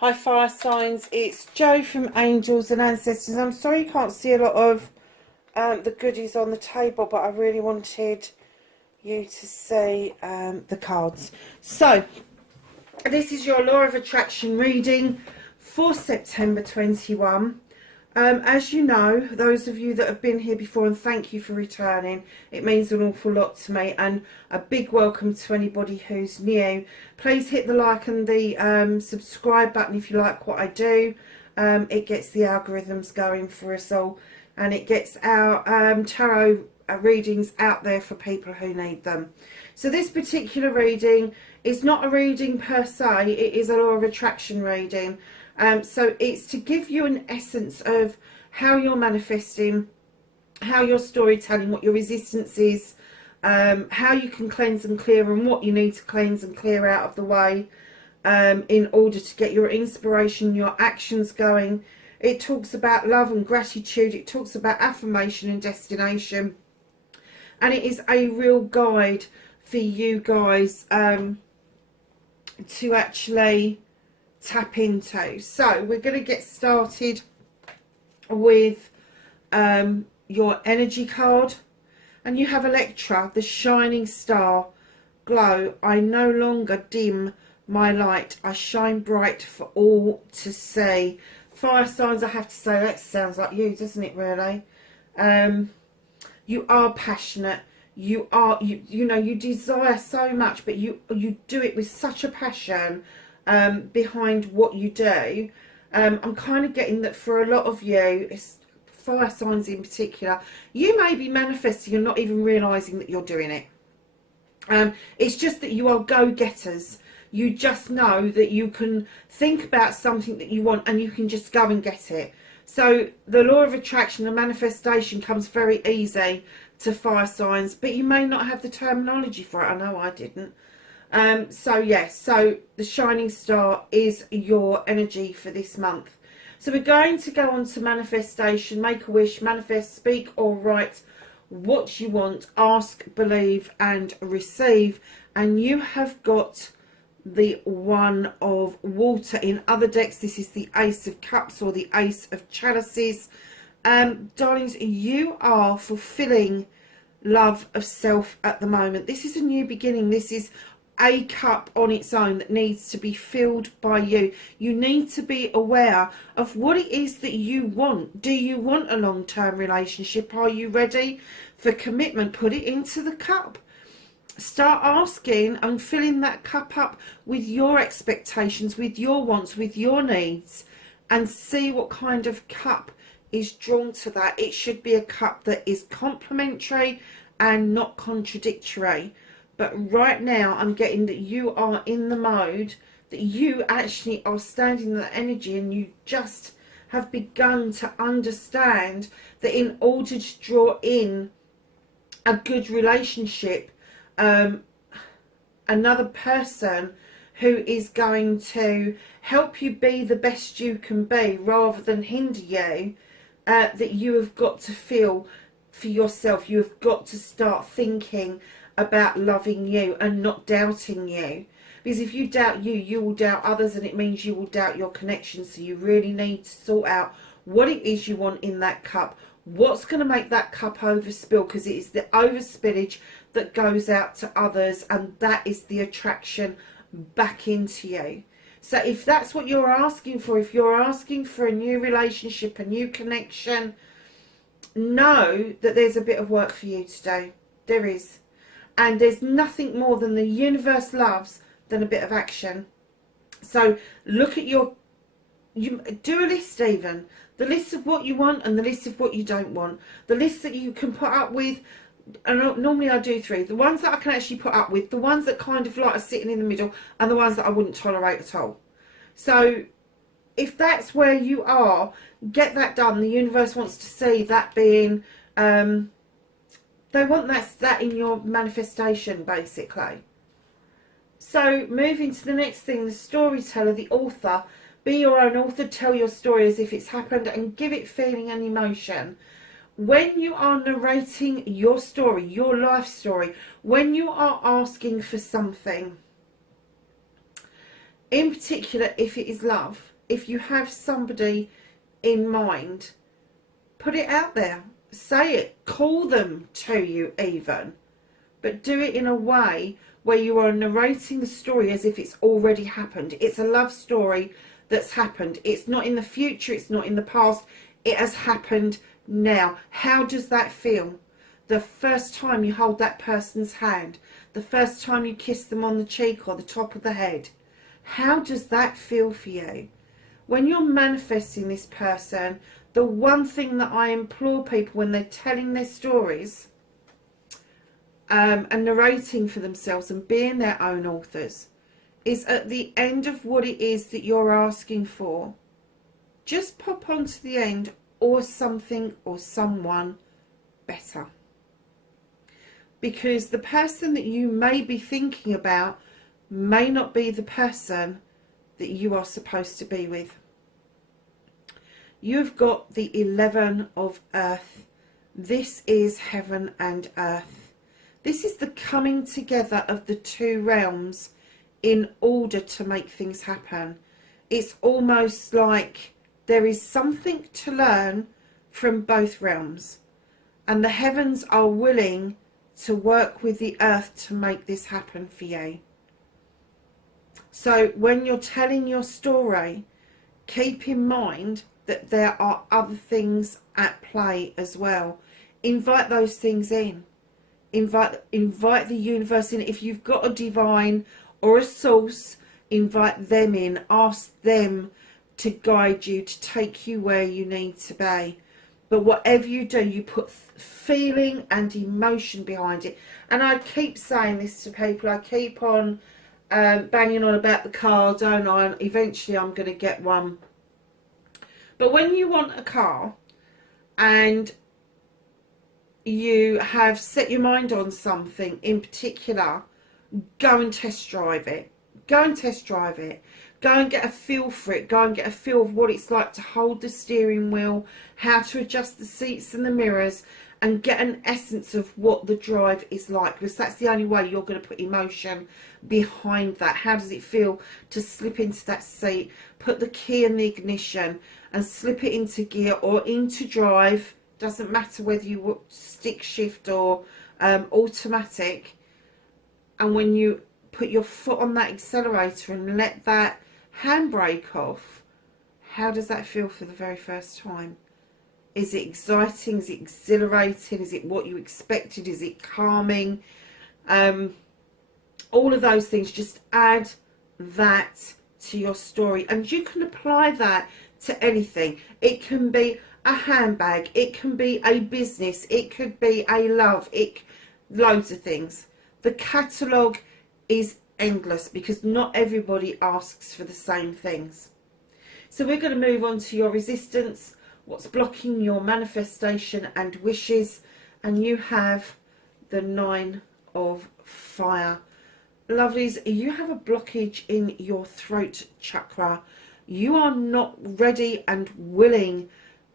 Hi fire signs, it's Jo from Angels and Ancestors. I'm sorry you can't see a lot of the goodies on the table, but I really wanted you to see the cards. So, this is your Law of Attraction reading for September 21. As you know, those of you that have been here before, and thank you for returning, it means an awful lot to me, and a big welcome to anybody who's new. Please hit the like and the subscribe button if you like what I do. It gets the algorithms going for us all, and it gets our tarot readings out there for people who need them. So this particular reading is not a reading per se, it is a Law of Attraction reading. So it's to give you an essence of how you're manifesting, how you're storytelling, what your resistance is, how you can cleanse and clear, and what you need to cleanse and clear out of the way in order to get your inspiration, your actions going. It talks about love and gratitude. It talks about affirmation and destination. And it is a real guide for you guys to actually tap into. So we're going to get started with your energy card, and you have Electra, the shining star, glow. I no longer dim my light, I shine bright for all to see. Fire signs, I have to say, that sounds like you, doesn't it, really? You are passionate. You are, you know, you desire so much, but you do it with such a passion behind what you do. I'm kind of getting that for a lot of you, fire signs in particular, you may be manifesting and not even realizing that you're doing it. It's just that you are go-getters. You just know that you can think about something that you want and you can just go and get it. So the Law of Attraction and manifestation comes very easy to fire signs, but you may not have the terminology for it. I know I didn't. So yes, so the shining star is your energy for this month. So we're going to go on to manifestation, make a wish, manifest, speak or write what you want, ask, believe and receive. And you have got the One of Water. In other decks, this is the Ace of Cups or the Ace of Chalices. Darlings, you are fulfilling love of self at the moment. This is a new beginning. This is a cup on its own that needs to be filled by you. You need to be aware of what it is that you want. Do you want a long-term relationship? Are you ready for commitment? Put it into the cup. Start asking and filling that cup up with your expectations, with your wants, with your needs, and see what kind of cup is drawn to that. It should be a cup that is complementary and not contradictory. But right now I'm getting that you are in the mode that you actually are standing in that energy, and you just have begun to understand that in order to draw in a good relationship, another person who is going to help you be the best you can be rather than hinder you, that you have got to feel for yourself. You have got to start thinking about loving you and not doubting you, because if you doubt you, you will doubt others, and it means you will doubt your connection. So you really need to sort out what it is you want in that cup, what's going to make that cup overspill, because it is the overspillage that goes out to others, and that is the attraction back into you. So if that's what you're asking for, if you're asking for a new relationship, a new connection, know that there's a bit of work for you to do. There is. And there's nothing more than the universe loves than a bit of action. So look at you do a list, even the list of what you want and the list of what you don't want, the list that you can put up with. And normally I do three: the ones that I can actually put up with, the ones that kind of like are sitting in the middle, and the ones that I wouldn't tolerate at all. So if that's where you are, get that done. The universe wants to see that being they want that in your manifestation, basically. So moving to the next thing, the storyteller, the author. Be your own author, tell your story as if it's happened, and give it feeling and emotion. When you are narrating your story, your life story, when you are asking for something, in particular if it is love, if you have somebody in mind, put it out there, say it, call them to you even, but do it in a way where you are narrating the story as if it's already happened. It's a love story that's happened. It's not in the future, it's not in the past, it has happened now. How does that feel? The first time you hold that person's hand, the first time you kiss them on the cheek or the top of the head, how does that feel for you? When you're manifesting this person, the one thing that I implore people when they're telling their stories and narrating for themselves and being their own authors, is at the end of what it is that you're asking for, just pop on to the end, or something or someone better. Because the person that you may be thinking about may not be the person that you are supposed to be with. You've got the 11 of earth. This is heaven and earth. This is the coming together of the two realms in order to make things happen. It's almost like there is something to learn from both realms, and the heavens are willing to work with the earth to make this happen for you. So when you're telling your story, keep in mind that there are other things at play as well. Invite those things in. Invite the universe in. If you've got a divine or a source, invite them in. Ask them to guide you, to take you where you need to be. But whatever you do, you put feeling and emotion behind it. And I keep saying this to people. I keep on banging on about the car, don't I? And eventually I'm going to get one. But when you want a car and you have set your mind on something in particular, go and test drive it. Go and test drive it. Go and get a feel for it. Go and get a feel of what it's like to hold the steering wheel, how to adjust the seats and the mirrors, and get an essence of what the drive is like, because that's the only way you're going to put emotion behind that. How does it feel to slip into that seat, put the key in the ignition and slip it into gear or into drive? Doesn't matter whether you stick shift or automatic. And when you put your foot on that accelerator and let that handbrake off, how does that feel for the very first time? Is it exciting? Is it exhilarating? Is it what you expected? Is it calming? All of those things, just add that to your story, and you can apply that to anything. It can be a handbag, it can be a business, it could be a love, loads of things. The catalogue is endless because not everybody asks for the same things. So we're going to move on to your resistance, what's blocking your manifestation and wishes, and you have the 9 of fire. Lovelies, you have a blockage in your throat chakra. You are not ready and willing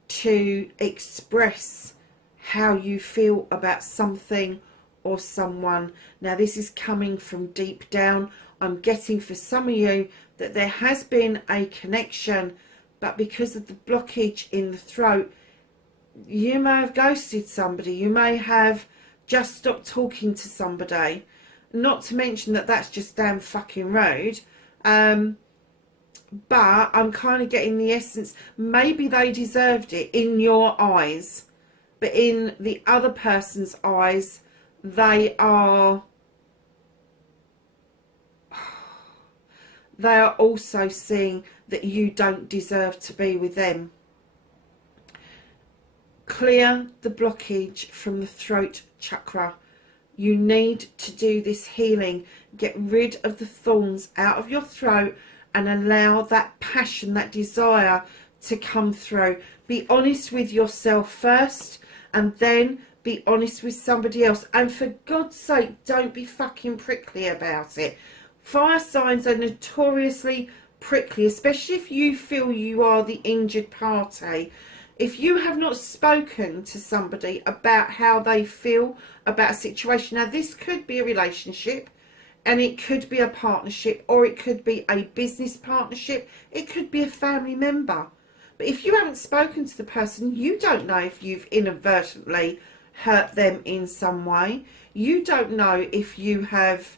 to express how you feel about something or someone. Now this is coming from deep down. I'm getting for some of you that there has been a connection, but because of the blockage in the throat, you may have ghosted somebody. You may have just stopped talking to somebody. Not to mention that that's just damn fucking rude. But I'm kind of getting the essence. Maybe they deserved it in your eyes, but in the other person's eyes, they are also seeing that you don't deserve to be with them. Clear the blockage from the throat chakra. You need to do this healing. Get rid of the thorns out of your throat and allow that passion, that desire to come through. Be honest with yourself first, and then be honest with somebody else. And for God's sake, don't be fucking prickly about it. Fire signs are notoriously prickly, especially if you feel you are the injured party. If you have not spoken to somebody about how they feel about a situation, now this could be a relationship, And it could be a partnership, or it could be a business partnership. It could be a family member. But if you haven't spoken to the person, you don't know if you've inadvertently hurt them in some way. You don't know if you have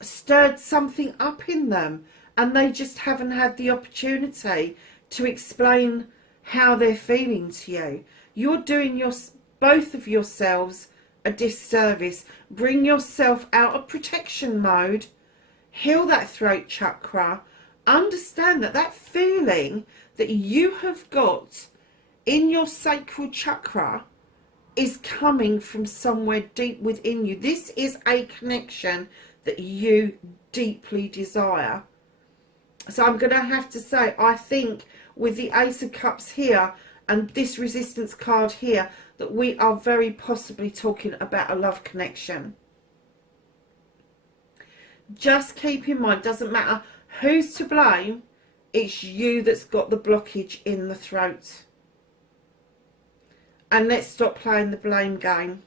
stirred something up in them, and they just haven't had the opportunity to explain how they're feeling to you. You're doing both of yourselves a disservice. Bring yourself out of protection mode, heal that throat chakra, understand that that feeling that you have got in your sacral chakra is coming from somewhere deep within you. This is a connection that you deeply desire. So I'm going to have to say, I think with the Ace of Cups here and this Resistance card here, that we are very possibly talking about a love connection. Just keep in mind, doesn't matter who's to blame, it's you that's got the blockage in the throat. And let's stop playing the blame game.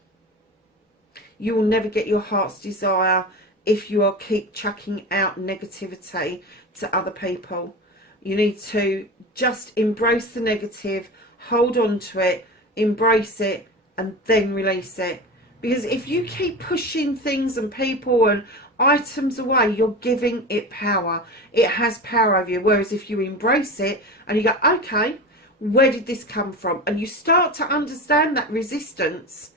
You will never get your heart's desire if you are keep chucking out negativity to other people. You need to just embrace the negative, hold on to it, embrace it, and then release it. Because if you keep pushing things and people and items away, you're giving it power. It has power over you. Whereas if you embrace it and you go, okay, where did this come from? And you start to understand that resistance,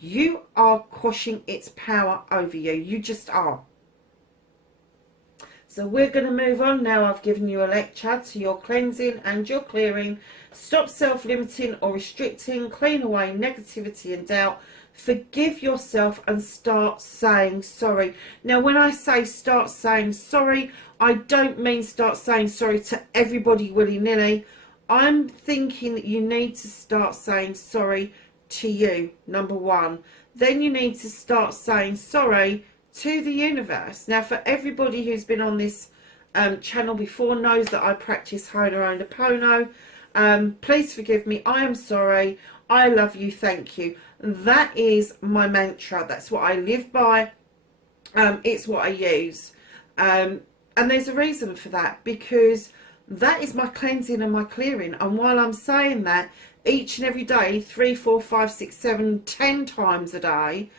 you are quashing its power over you. You just are. So we're going to move on now. I've given you a lecture to your cleansing and your clearing. Stop self-limiting or restricting. Clean away negativity and doubt. Forgive yourself and start saying sorry. Now, when I say start saying sorry, I don't mean start saying sorry to everybody willy-nilly. I'm thinking that you need to start saying sorry to you, number one. Then you need to start saying sorry to the universe. Now, for everybody who's been on this channel before knows that I practice Ho'oponopono. Please forgive me. I am sorry. I love you. Thank you. That is my mantra. That's what I live by. It's what I use. And there's a reason for that, because that is my cleansing and my clearing. And while I'm saying that each and every day, 3, 4, 5, 6, 7, 10 times a day,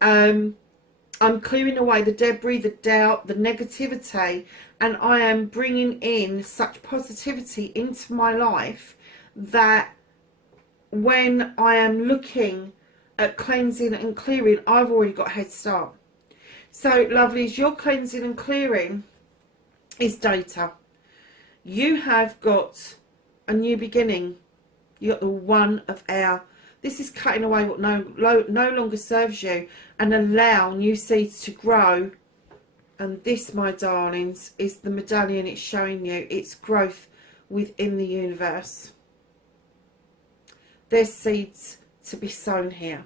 I'm clearing away the debris, the doubt, the negativity, and I am bringing in such positivity into my life that when I am looking at cleansing and clearing, I've already got a head start. So, lovelies, your cleansing and clearing is data. You have got a new beginning. You got the one of air. This is cutting away what no longer serves you and allow new seeds to grow. And this, my darlings, is the medallion it's showing you. It's growth within the universe. There's seeds to be sown here.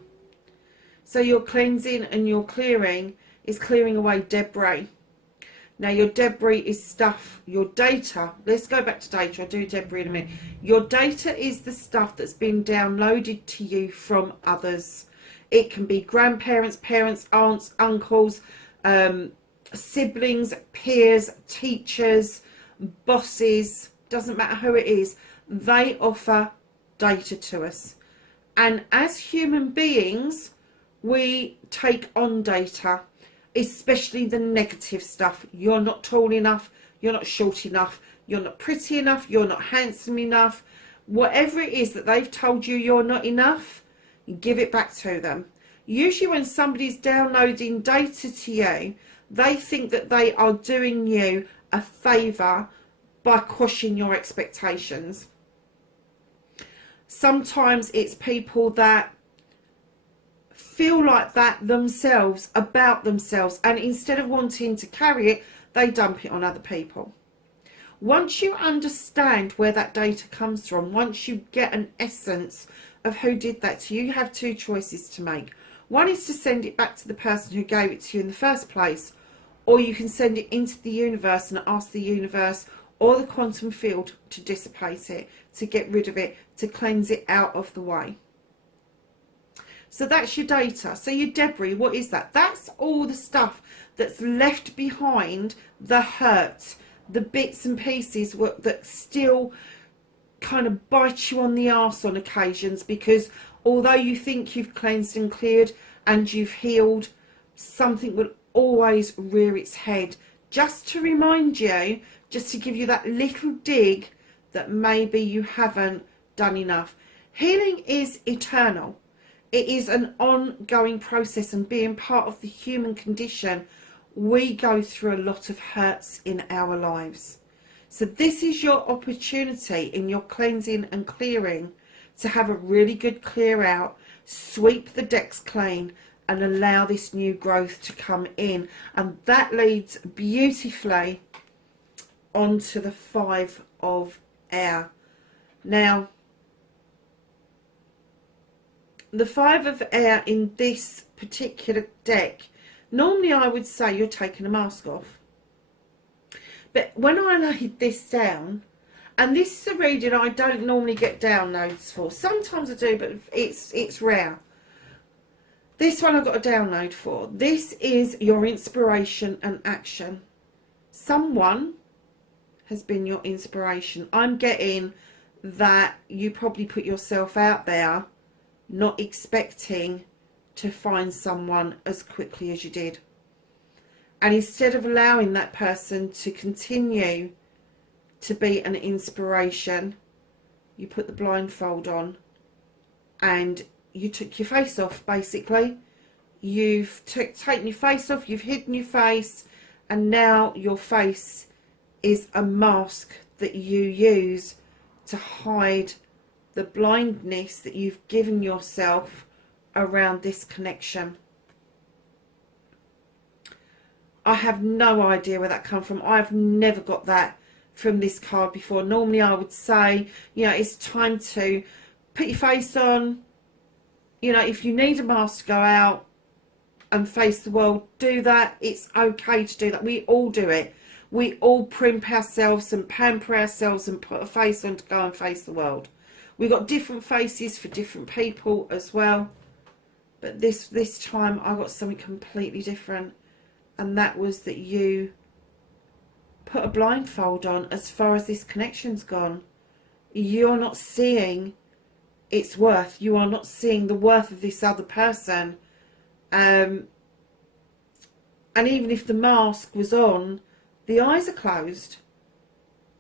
So your cleansing and your clearing is clearing away debris. Now, your debris is stuff, your data. Let's go back to data. I'll do debris in a minute. Your data is the stuff that's been downloaded to you from others. It can be grandparents, parents, aunts, uncles, siblings, peers, teachers, bosses. Doesn't matter who it is. They offer data to us. And as human beings, we take on data. Especially the negative stuff. You're not tall enough, you're not short enough, you're not pretty enough, you're not handsome enough. Whatever it is that they've told you you're not enough, give it back to them. Usually when somebody's downloading data to you, they think that they are doing you a favour by quashing your expectations. Sometimes it's people that feel like that themselves, about themselves, and instead of wanting to carry it, they dump it on other people. Once you understand where that data comes from, once you get an essence of who did that to you, you have two choices to make. One is to send it back to the person who gave it to you in the first place, or you can send it into the universe and ask the universe or the quantum field to dissipate it, to get rid of it, to cleanse it out of the way. So that's your data. So your debris, what is that? That's all the stuff that's left behind, the hurt, the bits and pieces that still kind of bite you on the arse on occasions, because although you think you've cleansed and cleared and you've healed, something will always rear its head, just to remind you, just to give you that little dig that maybe you haven't done enough. Healing is eternal. It is an ongoing process, and being part of the human condition, we go through a lot of hurts in our lives. So this is your opportunity in your cleansing and clearing to have a really good clear out, sweep the decks clean, and allow this new growth to come in. And that leads beautifully onto the 5 of Air. Now, the 5 of Air in this particular deck, normally I would say you're taking a mask off. But when I laid this down, and this is a reading I don't normally get downloads for. Sometimes I do, but it's rare. This one I got a download for. This is your inspiration and action. Someone has been your inspiration. I'm getting that you probably put yourself out there not expecting to find someone as quickly as you did. And instead of allowing that person to continue to be an inspiration, you put the blindfold on and you took your face off, basically. You've taken your face off, you've hidden your face, and now your face is a mask that you use to hide the blindness that you've given yourself around this connection. I have no idea where that comes from. I've never got that from this card before. Normally I would say, you know, it's time to put your face on. You know, if you need a mask to go out and face the world, do that. It's okay to do that. We all do it. We all primp ourselves and pamper ourselves and put a face on to go and face the world. We've got different faces for different people as well. But this time I got something completely different. And that was that you put a blindfold on as far as this connection's gone. You're not seeing its worth. You are not seeing the worth of this other person. And even if the mask was on, the eyes are closed.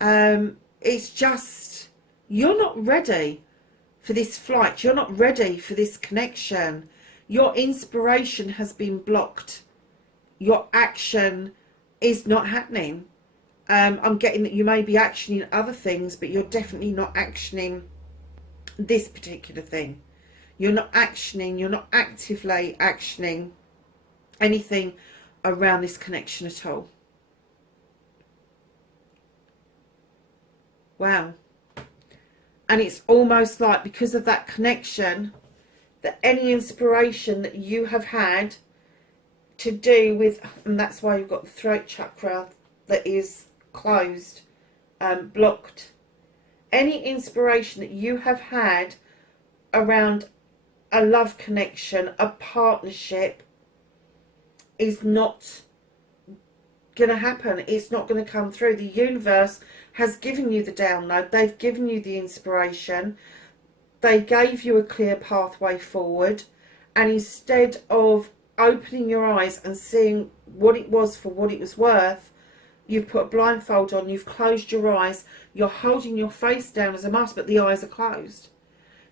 It's just, you're not ready for this flight. You're not ready for this connection. Your inspiration has been blocked. Your action is not happening. I'm getting that you may be actioning other things, but you're definitely not actioning this particular thing. You're not actioning, you're not actively actioning anything around this connection at all. Wow. And it's almost like, because of that connection, that any inspiration that you have had to do with, and that's why you've got the throat chakra that is closed, blocked. Any inspiration that you have had around a love connection, a partnership, is not going to happen. It's not going to come through. The universe has given you the download. They've given you the inspiration. They gave you a clear pathway forward. And instead of opening your eyes and seeing what it was for what it was worth, you've put a blindfold on, you've closed your eyes, you're holding your face down as a mask, but the eyes are closed.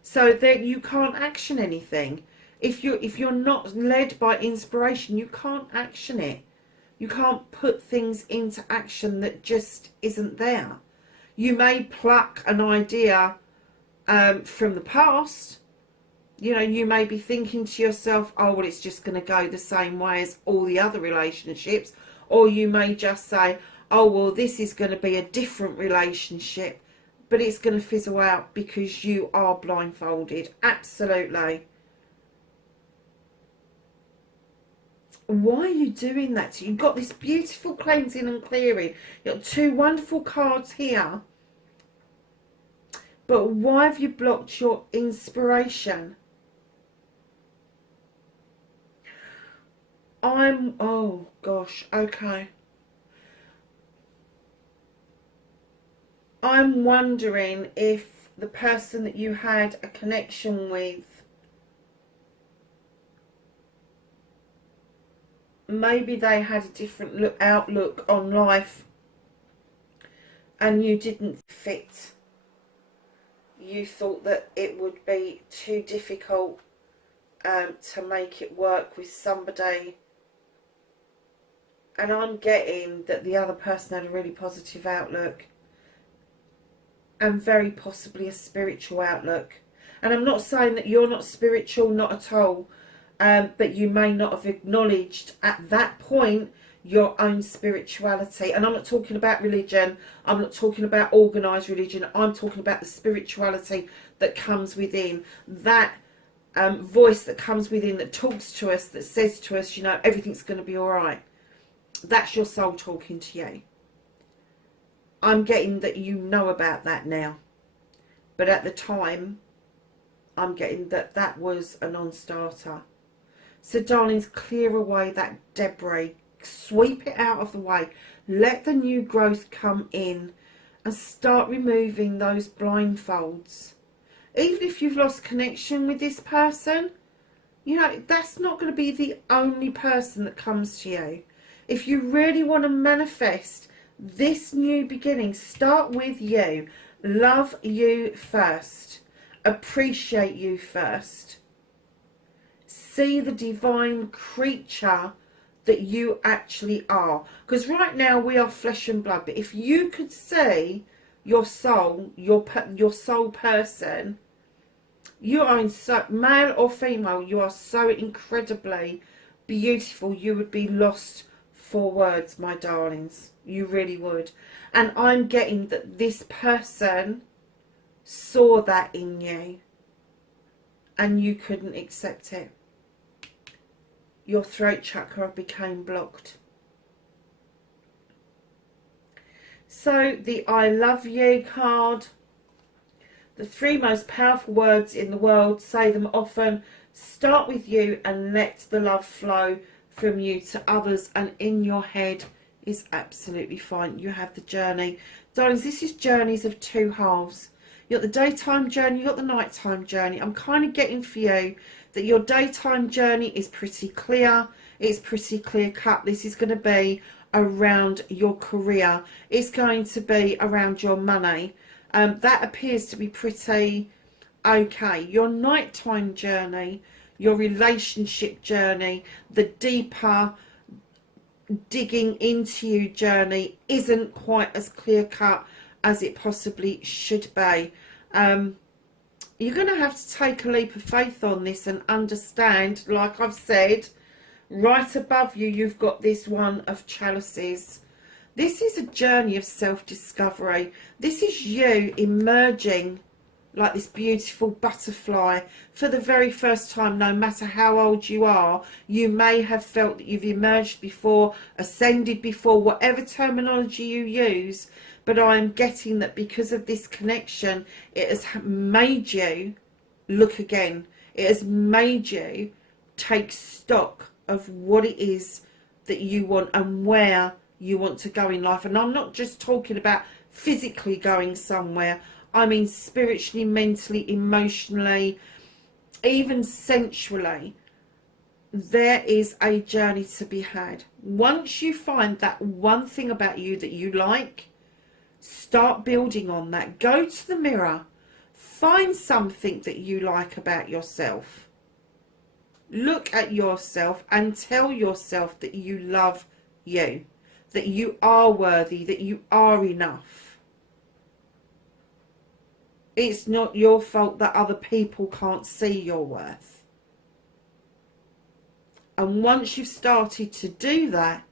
So that you can't action anything. If you're not led by inspiration, you can't action it. You can't put things into action that just isn't there. You may pluck an idea from the past. You know, you may be thinking to yourself, oh, well, it's just going to go the same way as all the other relationships. Or you may just say, oh, well, this is going to be a different relationship. But it's going to fizzle out because you are blindfolded. Absolutely. Why are you doing that? You've got this beautiful cleansing and clearing. You've got two wonderful cards here. But why have you blocked your inspiration? oh gosh, okay. I'm wondering if the person that you had a connection with, maybe they had a different outlook on life and you didn't fit. You thought that it would be too difficult to make it work with somebody. And I'm getting that the other person had a really positive outlook. And very possibly a spiritual outlook. And I'm not saying that you're not spiritual, not at all. But you may not have acknowledged at that point your own spirituality. And I'm not talking about religion. I'm not talking about organised religion. I'm talking about the spirituality that comes within. That voice that comes within, that talks to us, that says to us, you know, everything's going to be all right. That's your soul talking to you. I'm getting that you know about that now. But at the time, I'm getting that that was a non-starter. So darlings, clear away that debris. Sweep it out of the way. Let the new growth come in. And start removing those blindfolds. Even if you've lost connection with this person, you know, that's not going to be the only person that comes to you. If you really want to manifest this new beginning, start with you. Love you first. Appreciate you first. See the divine creature that you actually are. Because right now we are flesh and blood. But if you could see your soul, your soul person, you are in so, male or female, you are so incredibly beautiful. You would be lost for words, my darlings. You really would. And I'm getting that this person saw that in you and you couldn't accept it. Your throat chakra became blocked. So the I love you card, the 3 most powerful words in the world, say them often, start with you and let the love flow from you to others, and in your head is absolutely fine. You have the journey. Darlings, this is journeys of 2 halves. You got the daytime journey, you got the nighttime journey. I'm kind of getting for you that your daytime journey is pretty clear. It's pretty clear cut. This is going to be around your career. It's going to be around your money. That appears to be pretty okay. Your nighttime journey, your relationship journey, the deeper digging into you journey isn't quite as clear cut as it possibly should be. You're going to have to take a leap of faith on this and understand, like I've said, right above you, you've got this one of chalices. This is a journey of self-discovery. This is you emerging like this beautiful butterfly for the very first time. No matter how old you are, you may have felt that you've emerged before, ascended before, whatever terminology you use. But I'm getting that because of this connection, it has made you look again. It has made you take stock of what it is that you want and where you want to go in life. And I'm not just talking about physically going somewhere. I mean spiritually, mentally, emotionally, even sensually. There is a journey to be had. Once you find that one thing about you that you like, start building on that. Go to the mirror. Find something that you like about yourself. Look at yourself and tell yourself that you love you. That you are worthy. That you are enough. It's not your fault that other people can't see your worth. And once you've started to do that,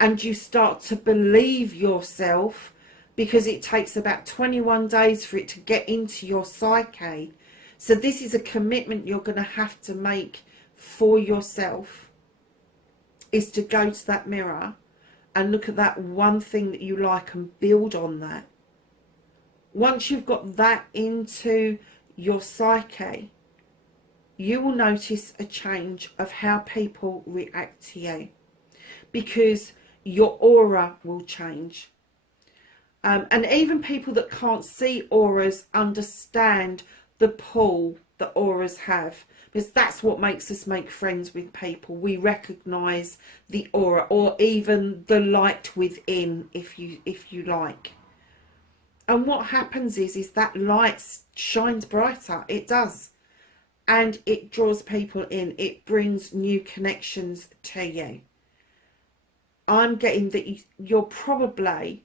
and you start to believe yourself, because it takes about 21 days for it to get into your psyche. So this is a commitment you're going to have to make for yourself, is to go to that mirror and look at that one thing that you like and build on that. Once you've got that into your psyche, you will notice a change of how people react to you, because your aura will change. And even people that can't see auras understand the pull that auras have, because that's what makes us make friends with people. We recognise the aura, or even the light within, if you like. And what happens is that light shines brighter. It does. And it draws people in. It brings new connections to you. I'm getting that you're probably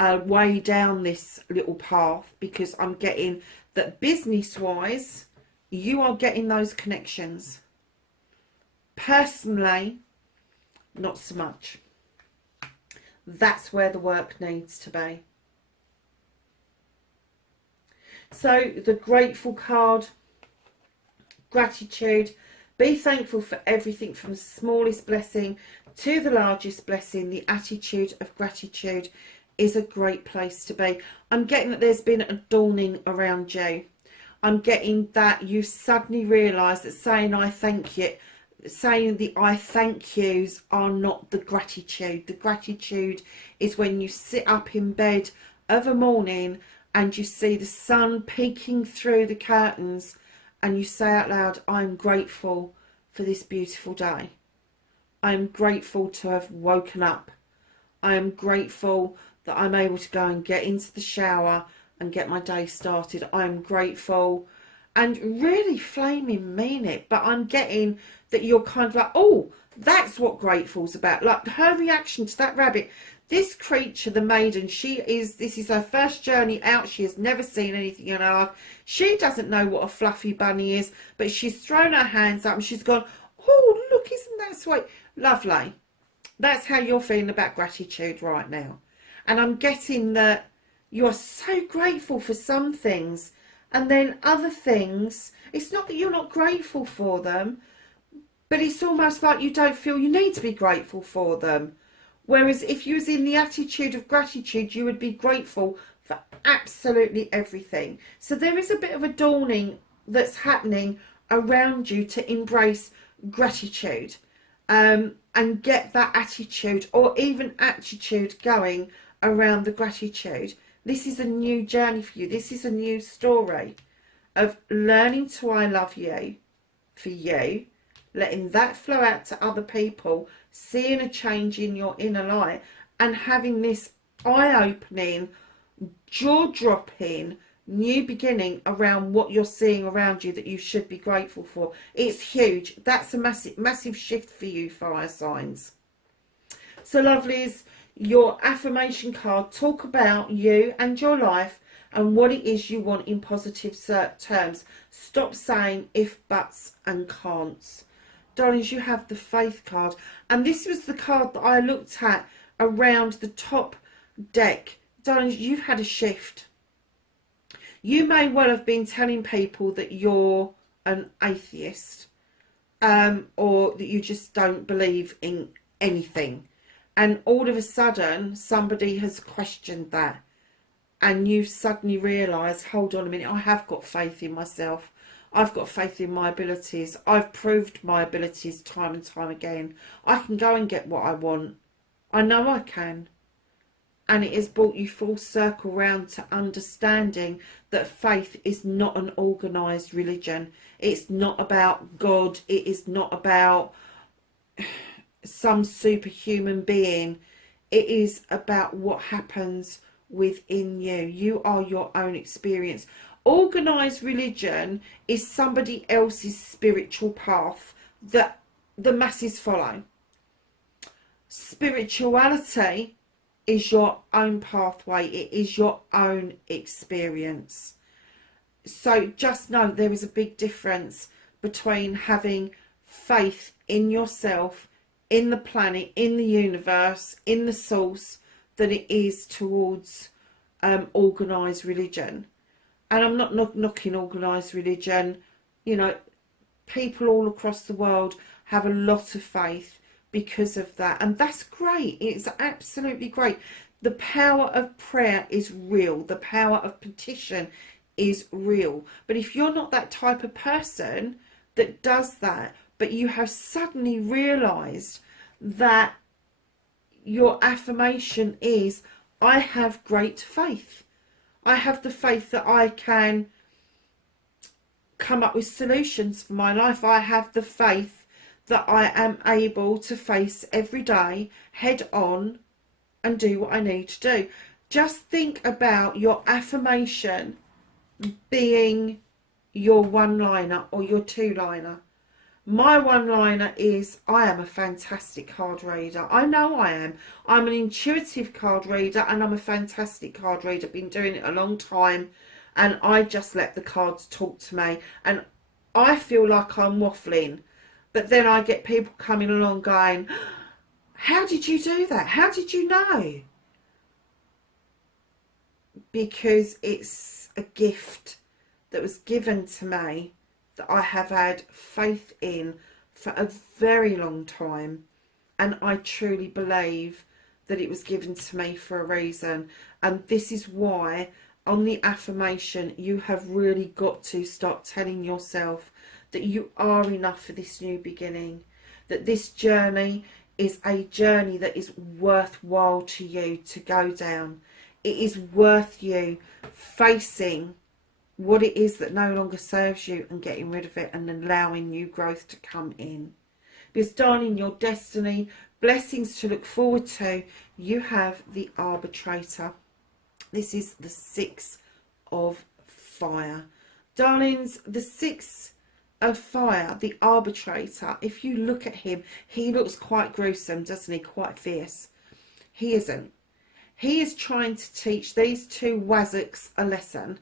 way down this little path, because I'm getting that business-wise, you are getting those connections. Personally, not so much. That's where the work needs to be. So the grateful card, gratitude. Be thankful for everything, from the smallest blessing to the largest blessing. The attitude of gratitude is a great place to be. I'm getting that there's been a dawning around you. I'm getting that you suddenly realise that saying I thank you, saying the I thank yous are not the gratitude. The gratitude is when you sit up in bed of a morning and you see the sun peeking through the curtains and you say out loud, I'm grateful for this beautiful day. I'm grateful to have woken up. I am grateful that I'm able to go and get into the shower and get my day started. I'm grateful, and really flaming mean it, but I'm getting that you're kind of like, oh, that's what grateful's about. Like her reaction to that rabbit. This creature, the maiden, this is her first journey out. She has never seen anything in her life. She doesn't know what a fluffy bunny is, but she's thrown her hands up and she's gone, oh, look, isn't that sweet? Lovely. That's how you're feeling about gratitude right now. And I'm getting that you are so grateful for some things, and then other things, it's not that you're not grateful for them, but it's almost like you don't feel you need to be grateful for them. Whereas if you was in the attitude of gratitude, you would be grateful for absolutely everything. So there is a bit of a dawning that's happening around you to embrace gratitude, and get that attitude, or even attitude, going around the gratitude. This is a new journey for you. This is a new story of learning to I love you for you, letting that flow out to other people, seeing a change in your inner light, and having this eye-opening, jaw-dropping new beginning around what you're seeing around you that you should be grateful for. It's huge. That's a massive shift for you, fire signs. So lovelies, your affirmation card, talk about you and your life and what it is you want in positive terms. Stop saying if, buts and can'ts. Darlings, you have the faith card, and this was the card that I looked at around the top deck. Darlings, you've had a shift. You may well have been telling people that you're an atheist, or that you just don't believe in anything, and all of a sudden somebody has questioned that, and you've suddenly realised, hold on a minute, I have got faith in myself. I've got faith in my abilities. I've proved my abilities time and time again. I can go and get what I want. I know I can. And it has brought you full circle round to understanding that faith is not an organised religion. It's not about God. It is not about some superhuman being. It is about what happens within you. You are your own experience. Organised religion is somebody else's spiritual path that the masses follow. Spirituality is your own pathway. It is your own experience. So just know there is a big difference between having faith in yourself, in the planet, in the universe, in the source, than it is towards organised religion. And I'm not knocking organised religion. You know, people all across the world have a lot of faith because of that. And that's great. It's absolutely great. The power of prayer is real. The power of petition is real. But if you're not that type of person that does that, but you have suddenly realized that your affirmation is, I have great faith. I have the faith that I can come up with solutions for my life. I have the faith that I am able to face every day head on and do what I need to do. Just think about your affirmation being your one-liner or your two-liner. My one-liner is, I am a fantastic card reader. I know I am. I'm an intuitive card reader and I'm a fantastic card reader. I've been doing it a long time and I just let the cards talk to me. And I feel like I'm waffling. But then I get people coming along going, how did you do that? How did you know? Because it's a gift that was given to me that I have had faith in for a very long time, and I truly believe that it was given to me for a reason. And this is why on the affirmation you have really got to start telling yourself that you are enough for this new beginning, that this journey is a journey that is worthwhile to you to go down. It is worth you facing what it is that no longer serves you and getting rid of it and allowing new growth to come in. Because darling, your destiny, blessings to look forward to, you have the arbitrator. This is the 6 of fire. Darlings, the 6 of fire, the arbitrator, if you look at him, he looks quite gruesome, doesn't he? Quite fierce. He isn't. He is trying to teach these two wazzocks a lesson.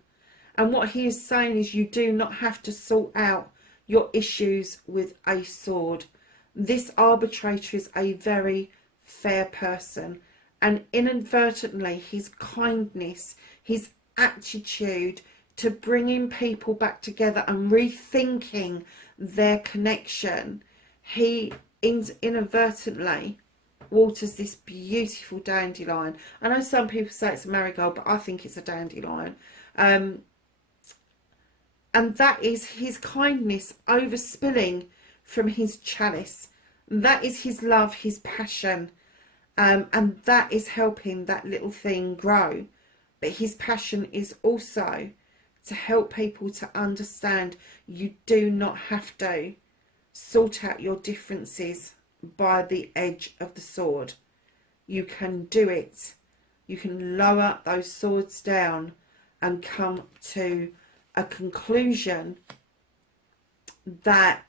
And what he is saying is, you do not have to sort out your issues with a sword. This arbitrator is a very fair person. And inadvertently, his kindness, his attitude to bringing people back together and rethinking their connection, he inadvertently waters this beautiful dandelion. I know some people say it's a marigold, but I think it's a dandelion. And that is his kindness overspilling from his chalice. That is his love, his passion. And that is helping that little thing grow. But his passion is also to help people to understand you do not have to sort out your differences by the edge of the sword. You can do it. You can lower those swords down and come to a conclusion that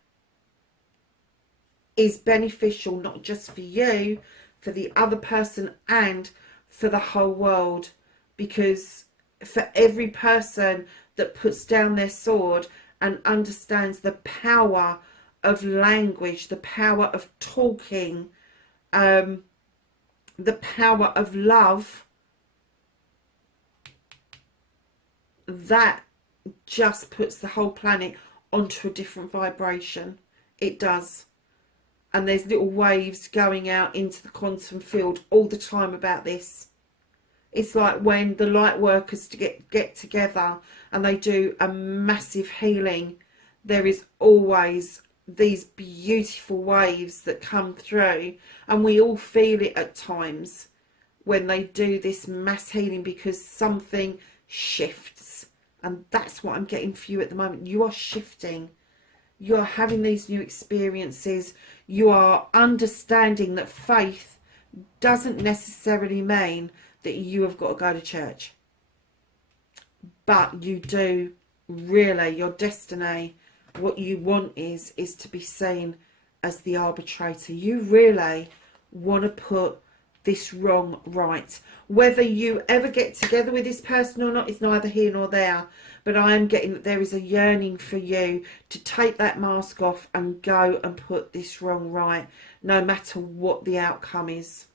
is beneficial, not just for you, for the other person and for the whole world. Because for every person that puts down their sword and understands the power of language, the power of talking, the power of love, that just puts the whole planet onto a different vibration. It does. And there's little waves going out into the quantum field all the time about this. It's like when the light workers get together and they do a massive healing, there is always these beautiful waves that come through, and we all feel it at times when they do this mass healing, because something shifts. And that's what I'm getting for you at the moment. You are shifting. You are having these new experiences. You are understanding that faith doesn't necessarily mean that you have got to go to church. But you do really, your destiny, what you want is to be seen as the arbitrator. You really want to put this wrong right. Whether you ever get together with this person or not is neither here nor there. But I am getting that there is a yearning for you to take that mask off and go and put this wrong right, no matter what the outcome is.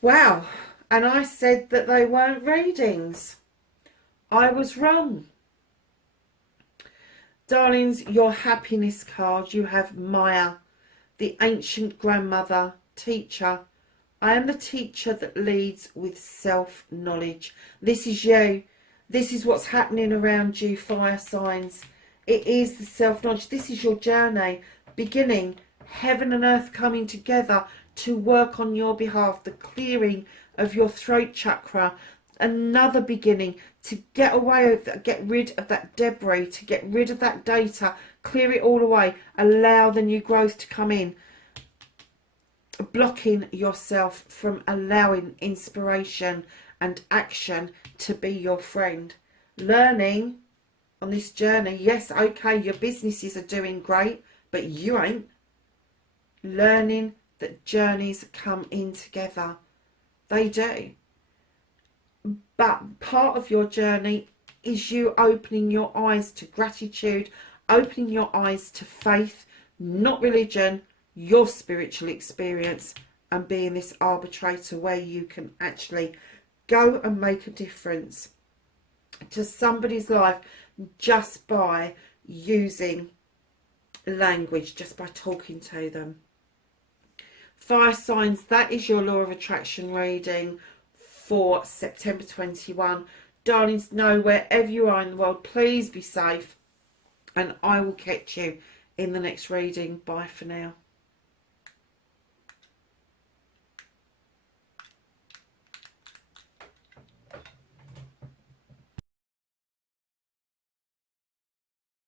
Wow. And I said that they weren't readings. I was wrong. Darlings, your happiness card, you have Maya, the ancient grandmother, teacher, I am the teacher that leads with self-knowledge. This is you. This is what's happening around you, fire signs. It is the self-knowledge. This is your journey, beginning, heaven and earth coming together to work on your behalf, the clearing of your throat chakra, another beginning to get away, get rid of that debris, to get rid of that data, clear it all away, allow the new growth to come in, blocking yourself from allowing inspiration and action to be your friend. Learning on this journey, yes, okay, your businesses are doing great, but you ain't. Learning that journeys come in together. They do. But part of your journey is you opening your eyes to gratitude, opening your eyes to faith, not religion, your spiritual experience, and being this arbitrator where you can actually go and make a difference to somebody's life just by using language, just by talking to them. Fire signs, that is your law of attraction reading for September 21. Darlings, know wherever you are in the world, please be safe, and I will catch you in the next reading. Bye for now.